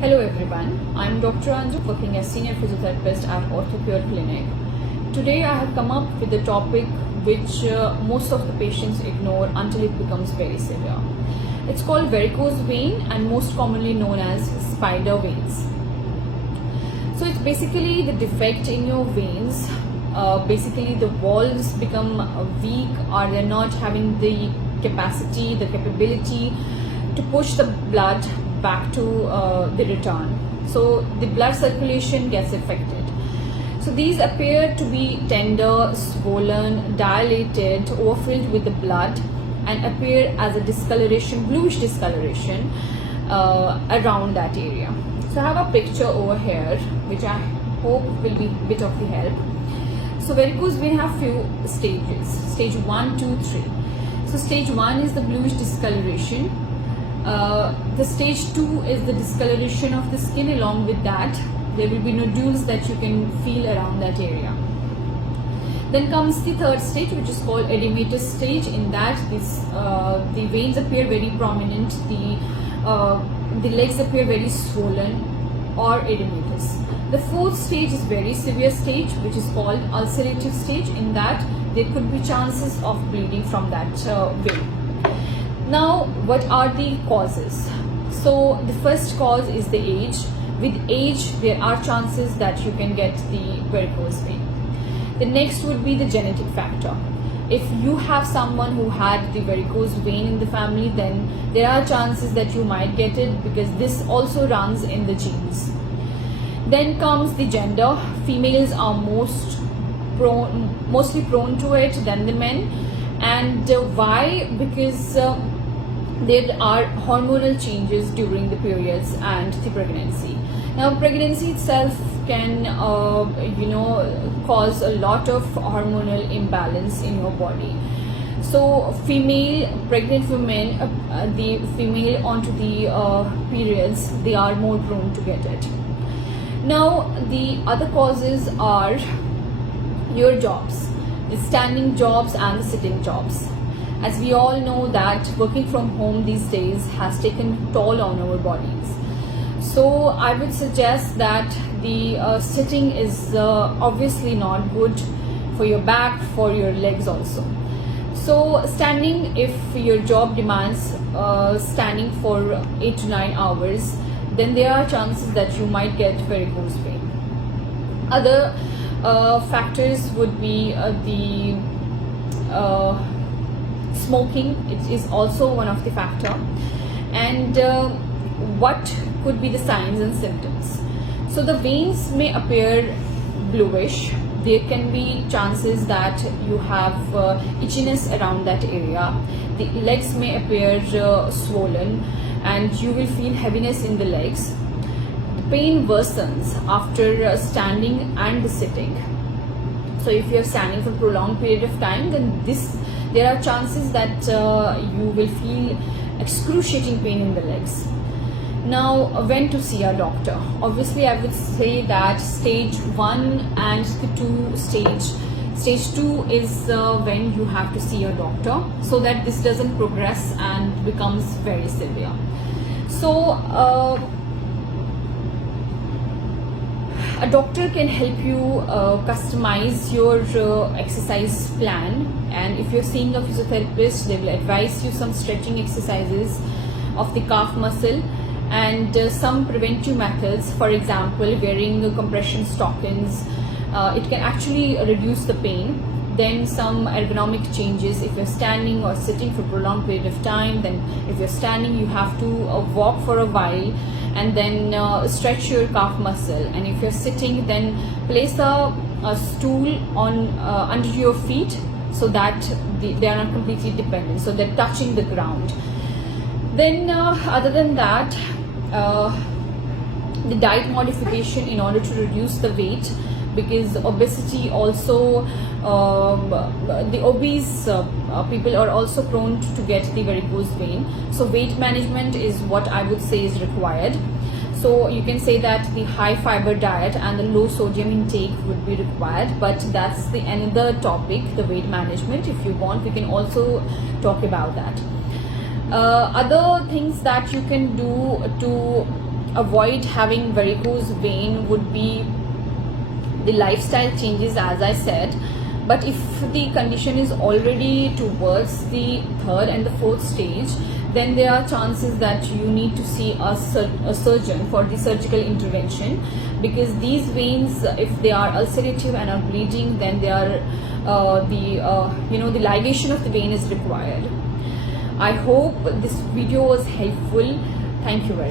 Hello everyone, I'm Dr. Anju working as Senior Physiotherapist at OrthoPure Clinic. Today I have come up with a topic which most of the patients ignore until it becomes very severe. It's called varicose vein and most commonly known as spider veins. So it's basically the defect in your veins. Basically the walls become weak or they're not having the capacity, the capability to push the blood back to the return. So the blood circulation gets affected. So these appear to be tender, swollen, dilated, overfilled with the blood and appear as a discoloration, bluish discoloration around that area. So I have a picture over here which I hope will be a bit of the help. So varicose vein have few stages, stage 1, 2, 3. So stage 1 is the bluish discoloration. The stage 2 is the discoloration of the skin. Along with that there will be nodules that you can feel around that area. Then comes the third stage, which is called edematous stage. In that the veins appear very prominent, the legs appear very swollen or edematous. The fourth stage is very severe stage, which is called ulcerative stage. In that there could be chances of bleeding from that vein. Now, what are the causes? So the first cause is the age. With age, there are chances that you can get the varicose vein. The next would be the genetic factor. If you have someone who had the varicose vein in the family, then there are chances that you might get it because this also runs in the genes. Then comes the gender. Females are mostly prone to it than the men. And why? Because there are hormonal changes during the periods and the pregnancy. Now pregnancy itself can cause a lot of hormonal imbalance in your body. So pregnant women, the female onto the periods, they are more prone to get it. Now the other causes are your jobs, the standing jobs and the sitting jobs. As we all know that working from home these days has taken toll on our bodies. So I would suggest that the sitting is obviously not good for your back, for your legs also. So standing, if your job demands standing for 8 to 9 hours, then there are chances that you might get varicose vein. Other factors would be smoking. It is also one of the factor. And what could be the signs and symptoms? So the veins may appear bluish. There can be chances that you have itchiness around that area. The legs may appear swollen and you will feel heaviness in the legs. The pain worsens after standing and sitting. So if you are standing for a prolonged period of time, then there are chances that you will feel excruciating pain in the legs. Now, when to see a doctor? Obviously, I would say that stage 1 and the 2 stage 2 is when you have to see a doctor so that this doesn't progress and becomes very severe. So, a doctor can help you customize your exercise plan, and if you're seeing a physiotherapist, they will advise you some stretching exercises of the calf muscle and some preventive methods. For example, wearing compression stockings, it can actually reduce the pain. Then some ergonomic changes. If you're standing or sitting for a prolonged period of time, then if you're standing, you have to walk for a while and then stretch your calf muscle. And if you're sitting, then place a stool on under your feet so that they are not completely dependent, so they're touching the ground. Then other than that, the diet modification in order to reduce the weight, because obesity also, the obese people are also prone to get the varicose vein. So weight management is what I would say is required. So you can say that the high fiber diet and the low sodium intake would be required, but that's the another topic, the weight management. If you want, we can also talk about that. Other things that you can do to avoid having varicose vein would be the lifestyle changes, as I said. But if the condition is already towards the third and the fourth stage, then there are chances that you need to see a surgeon for the surgical intervention, because these veins, if they are ulcerative and are bleeding, then they are the ligation of the vein is required. I hope this video was helpful. Thank you very much.